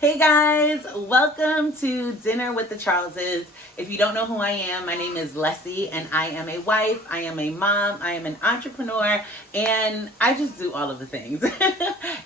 Hey guys, welcome to Dinner with the Charleses. If you don't know who I am, my name is Lessy and I am a wife, I am a mom, I am an entrepreneur, and I just do all of the things.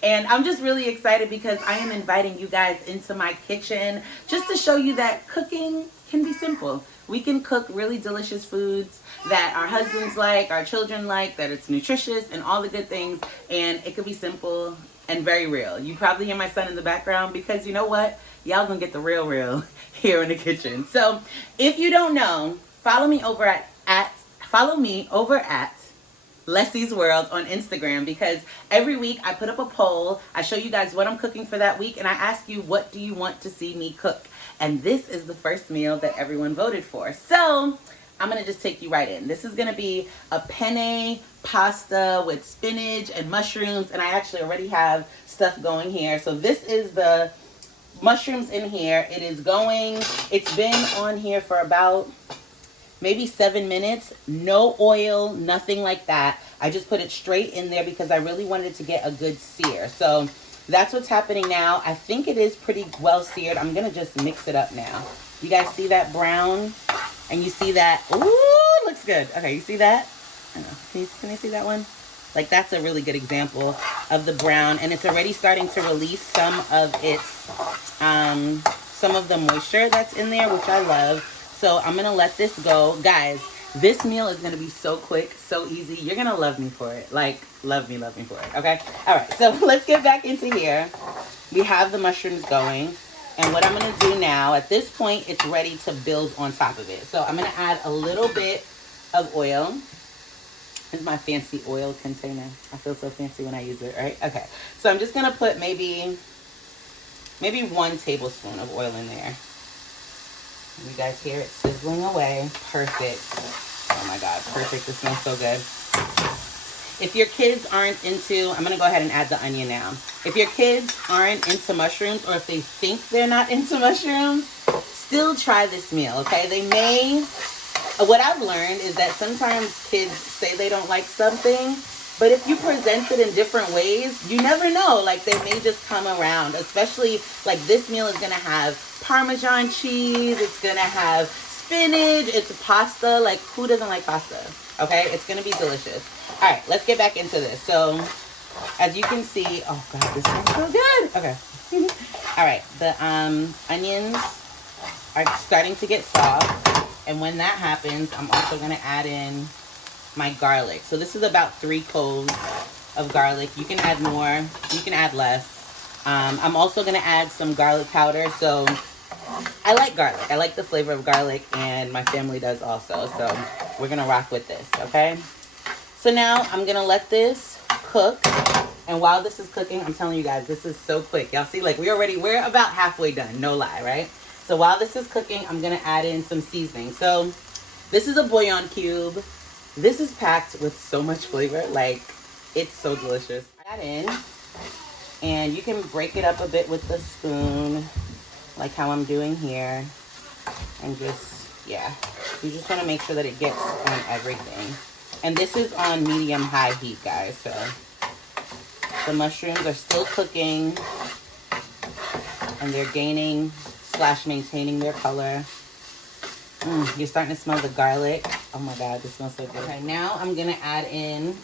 And I'm just really excited because I am inviting you guys into my kitchen just to show you that cooking can be simple. We can cook really delicious foods that our husbands like, our children like, that it's nutritious and all the good things, and it could be simple and very real. You probably hear my son in the background because you know what? Y'all gonna get the real here in the kitchen. So if you don't know, follow me over at Lessy's World on Instagram, because every week I put up a poll. I show you guys what I'm cooking for that week and I ask you, what do you want to see me cook? And this is the first meal that everyone voted for. So I'm gonna just take you right in. This is gonna be a penne pasta with spinach and mushrooms, and I actually already have stuff going here. So this is the mushrooms in here. It's been on here for about maybe 7 minutes. No oil, nothing like that. I just put it straight in there because I really wanted to get a good sear. So that's what's happening now. I think it is pretty well seared. I'm gonna just mix it up now. You guys see that brown? And you see that, ooh, looks good. Okay, you see that? I don't know. Can you see that one? Like, that's a really good example of the brown, and it's already starting to release some of the moisture that's in there, which I love. So I'm gonna let this go. Guys, this meal is gonna be so quick, so easy. You're gonna love me for it. Like, love me for it, okay? All right, so let's get back into here. We have the mushrooms going. And what I'm going to do now, at this point, it's ready to build on top of it. So I'm going to add a little bit of oil. This is my fancy oil container. I feel so fancy when I use it, right? Okay. So I'm just going to put maybe 1 tablespoon of oil in there. You guys hear it sizzling away. Perfect. Oh my God, perfect. This smells so good. If your kids aren't into, I'm going to go ahead and add the onion now. If your kids aren't into mushrooms, or if they think they're not into mushrooms, still try this meal, okay? What I've learned is that sometimes kids say they don't like something, but if you present it in different ways, you never know. Like, they may just come around, especially like this meal is going to have Parmesan cheese. It's going to have spinach. It's pasta. Like, who doesn't like pasta? Okay, it's going to be delicious. All right, let's get back into this. So, as you can see, oh God, this smells so good. Okay. All right, the onions are starting to get soft. And when that happens, I'm also going to add in my garlic. So this is about 3 cloves of garlic. You can add more, you can add less. I'm also going to add some garlic powder. So I like garlic. I like the flavor of garlic, and my family does also. So we're going to rock with this, okay? So now I'm going to let this cook. And while this is cooking, I'm telling you guys, this is so quick. Y'all see, like, we're about halfway done. No lie, right? So while this is cooking, I'm going to add in some seasoning. So this is a bouillon cube. This is packed with so much flavor. Like, it's so delicious. Add in, and you can break it up a bit with the spoon, like how I'm doing here. And just, yeah, you just want to make sure that it gets on everything. And this is on medium-high heat, guys. So the mushrooms are still cooking, and they're gaining/maintaining their color. You're starting to smell the garlic. Oh my God, this smells so good. Okay, now I'm gonna add in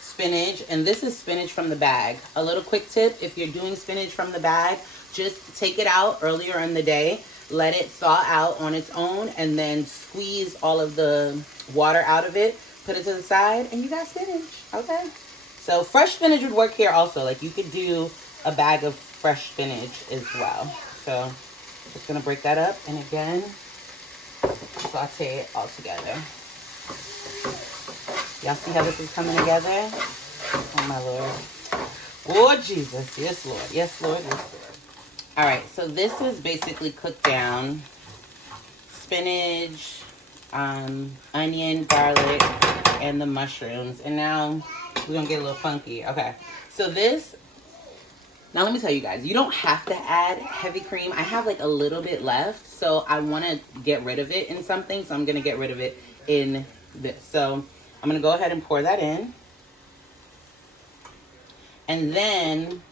spinach, and this is spinach from the bag. A little quick tip: if you're doing spinach from the bag, just take it out earlier in the day, let it thaw out on its own, and then squeeze all of the water out of it, put it to the side, and you got spinach. Okay, so fresh spinach would work here also. Like, you could do a bag of fresh spinach as well. So just gonna break that up, and again, saute it all together. Y'all see how this is coming together? Oh my Lord. Oh Jesus. Yes, Lord. Yes, Lord. Yes, Lord. All right, so this is basically cooked down. Spinach, onion, garlic, and the mushrooms. And now we're gonna get a little funky. Okay, so now let me tell you guys, you don't have to add heavy cream. I have like a little bit left, so I want to get rid of it in something, so I'm gonna get rid of it in this. So I'm gonna go ahead and pour that in. And then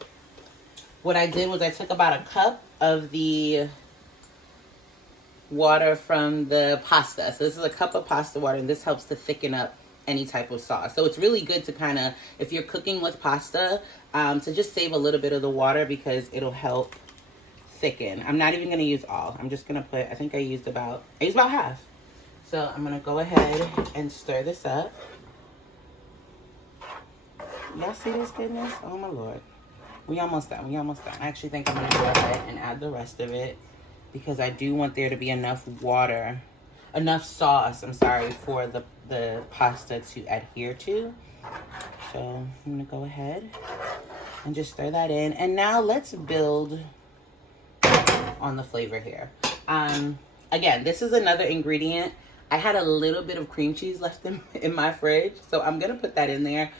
what I did was I took about a cup of the water from the pasta. So this is a cup of pasta water, and this helps to thicken up any type of sauce. So it's really good to kind of, if you're cooking with pasta, to just save a little bit of the water because it'll help thicken. I'm not even going to use all. I'm just going to put, I think I used about half. So I'm going to go ahead and stir this up. Y'all see this goodness? Oh my Lord. We almost done. I actually think I'm going to go ahead and add the rest of it because I do want there to be enough sauce, for the pasta to adhere to. So I'm going to go ahead and just stir that in. And now let's build on the flavor here. Again, this is another ingredient. I had a little bit of cream cheese left in my fridge, so I'm going to put that in there.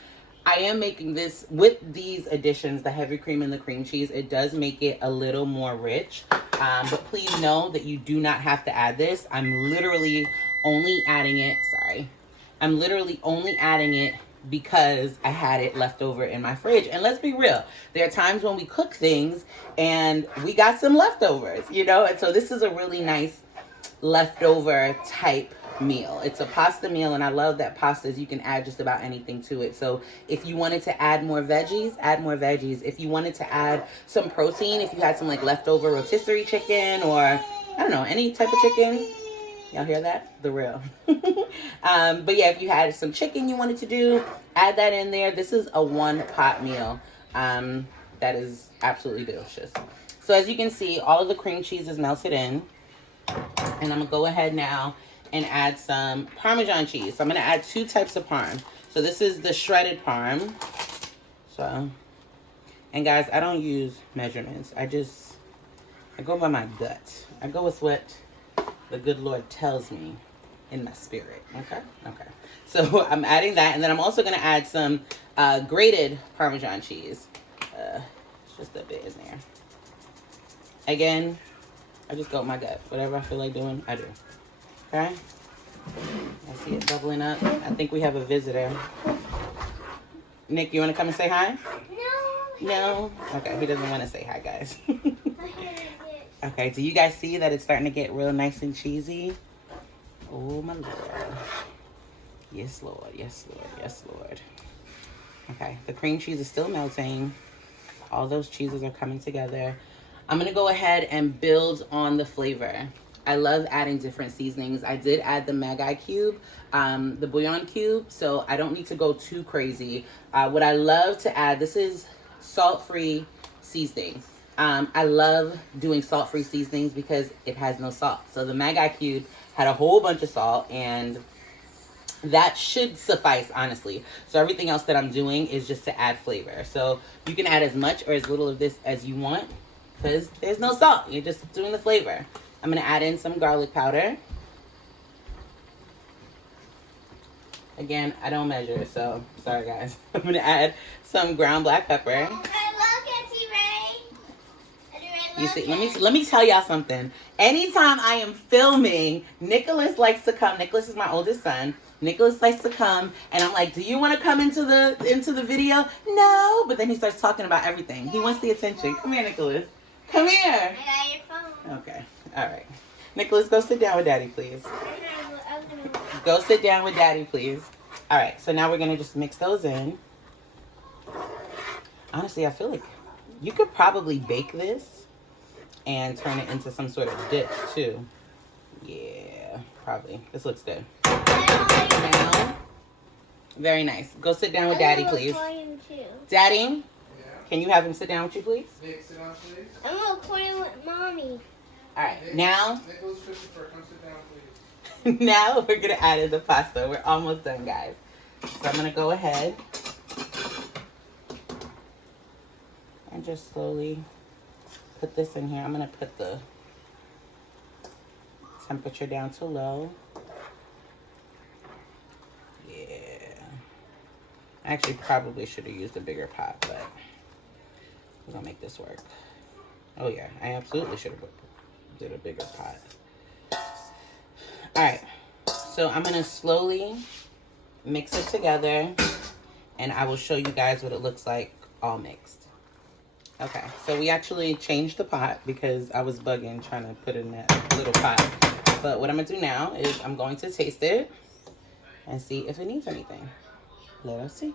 I am making this with these additions, the heavy cream and the cream cheese. It does make it a little more rich. But please know that you do not have to add this. I'm literally only adding it, because I had it left over in my fridge. And let's be real, there are times when we cook things and we got some leftovers, And so this is a really nice leftover type meal. It's a pasta meal, and I love that pastas, you can add just about anything to it. So if you wanted to add more veggies, add more veggies. If you wanted to add some protein, if you had some like leftover rotisserie chicken or I don't know, any type of chicken. Y'all hear that? The real. But yeah, if you had some chicken you wanted to do, add that in there. This is a one pot meal. That is absolutely delicious. So as you can see, all of the cream cheese is melted in. And I'm going to go ahead now and add some Parmesan cheese. So I'm going to add 2 types of parm. So this is the shredded parm. So, and guys, I don't use measurements. I go by my gut. I go with what the good Lord tells me in my spirit. Okay? So I'm adding that. And then I'm also going to add some grated Parmesan cheese. It's just a bit in there. Again, I just go with my gut. Whatever I feel like doing, I do. Okay? I see it bubbling up. I think we have a visitor. Nick, you want to come and say hi? No? Okay, he doesn't want to say hi, guys. Okay, do you guys see that it's starting to get real nice and cheesy? Oh, my Lord. Yes, Lord. Okay, the cream cheese is still melting. All those cheeses are coming together. I'm going to go ahead and build on the flavor. I love adding different seasonings. I did add the Magi cube, the bouillon cube, so I don't need to go too crazy. What I love to add, this is salt-free seasoning. I love doing salt-free seasonings because it has no salt. So the Magi cube had a whole bunch of salt, and that should suffice, honestly. So everything else that I'm doing is just to add flavor. So you can add as much or as little of this as you want, because there's no salt. You're just doing the flavor. I'm going to add in some garlic powder. Again, I don't measure, so sorry, guys. I'm going to add some ground black pepper. I love Auntie Ray. You see, let me tell y'all something. Anytime I am filming, Nicholas likes to come. Nicholas is my oldest son. Nicholas likes to come, and I'm like, do you want to come into the video? No, but then he starts talking about everything. He wants the attention. Come here, Nicholas. Come here. I got your phone. Okay. All right. Nicholas, go sit down with Daddy, please. Go sit down with Daddy, please. All right. So now we're going to just mix those in. Honestly, I feel like you could probably bake this and turn it into some sort of dip, too. Yeah, probably. This looks good. Now, very nice. Go sit down with Daddy, please. Daddy? Can you have him sit down with you, please? Nick, sit down, please. I'm recording with Mommy. All right, now. Nicholas Christopher, come sit down, please. Now we're going to add in the pasta. We're almost done, guys. So I'm going to go ahead and just slowly put this in here. I'm going to put the temperature down to low. Yeah. I actually probably should have used a bigger pot, but we're going to make this work. Oh, yeah. I absolutely should have did a bigger pot. All right. So I'm going to slowly mix it together, and I will show you guys what it looks like all mixed. Okay, so we actually changed the pot because I was bugging trying to put it in that little pot. But what I'm gonna do now is I'm going to taste it and see if it needs anything. Let us see.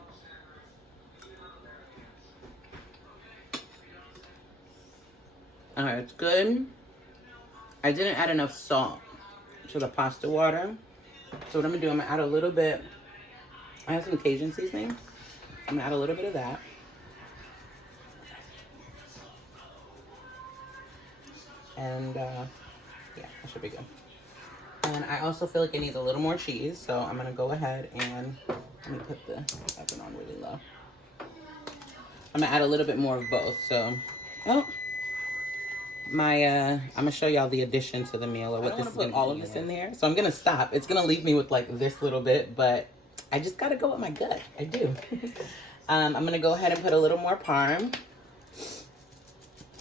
All right, it's good. I didn't add enough salt to the pasta water. So what I'm gonna do, I'm gonna add a little bit. I have some Cajun seasoning. I'm gonna add a little bit of that. And yeah, that should be good. And I also feel like it needs a little more cheese, so I'm gonna go ahead and let me put the oven on really low. I'm gonna add a little bit more of both. So, oh, I'm gonna show y'all the addition to the meal or what this is gonna put all of this in there. So I'm gonna stop. It's gonna leave me with like this little bit, but I just gotta go with my gut. I do. I'm gonna go ahead and put a little more parm.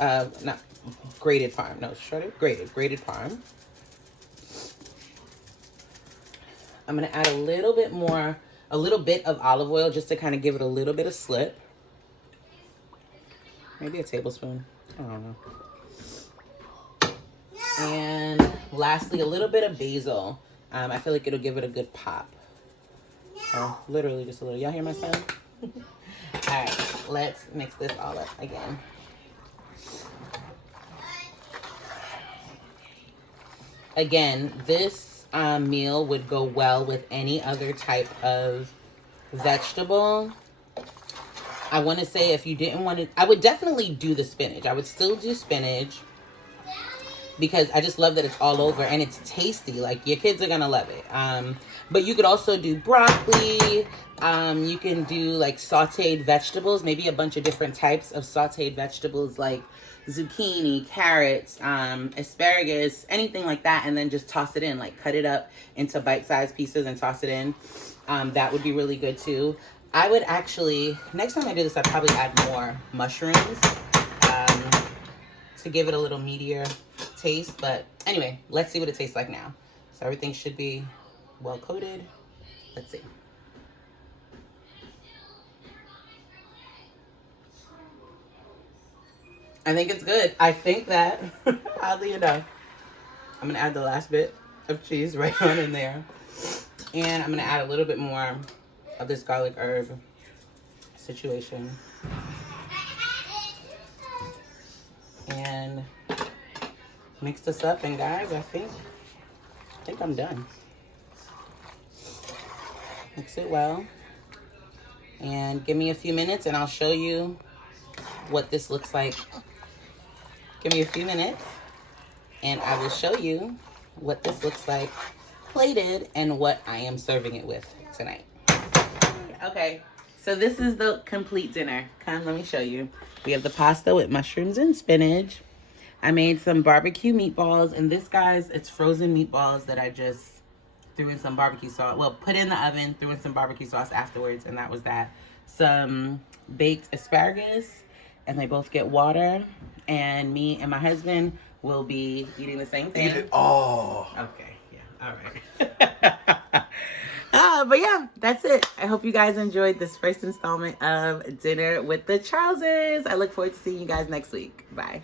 Not grated parm. No, shredded, grated parm. I'm gonna add a little bit of olive oil just to kind of give it a little bit of slip. Maybe a tablespoon. I don't know. And lastly, a little bit of basil. I feel like it'll give it a good pop. Oh, literally just a little. Y'all hear my son? All right, let's mix this all up again. Again, this meal would go well with any other type of vegetable. I want to say if you didn't want to, I would definitely do the spinach. I would still do spinach because I just love that it's all over and it's tasty. Like your kids are gonna love it. But you could also do broccoli. You can do like sauteed vegetables, maybe a bunch of different types of sauteed vegetables like zucchini, carrots, asparagus, anything like that, and then just toss it in, like cut it up into bite-sized pieces and toss it in. That would be really good too. I would actually, next time I do this, I'd probably add more mushrooms to give it a little meatier taste. But anyway, let's see what it tastes like now. So everything should be well coated. Let's see. I think it's good. I think that, oddly enough, I'm going to add the last bit of cheese right on in there. And I'm going to add a little bit more of this garlic herb situation. And mix this up. And guys, I think I'm done. Mix it well. And give me a few minutes and I'll show you what this looks like. Give me a few minutes and I will show you what this looks like plated and what I am serving it with tonight. Okay, so this is the complete dinner. Come, let me show you. We have the pasta with mushrooms and spinach. I made some barbecue meatballs, and this, guys, it's frozen meatballs that I just threw in some barbecue sauce. Well, put in the oven, threw in some barbecue sauce afterwards, and that was that. Some baked asparagus, and they both get water. And me and my husband will be eating the same thing. Eat it all. Okay, yeah, all right. But yeah, that's it. I hope you guys enjoyed this first installment of Dinner with the Charleses. I look forward to seeing you guys next week. Bye.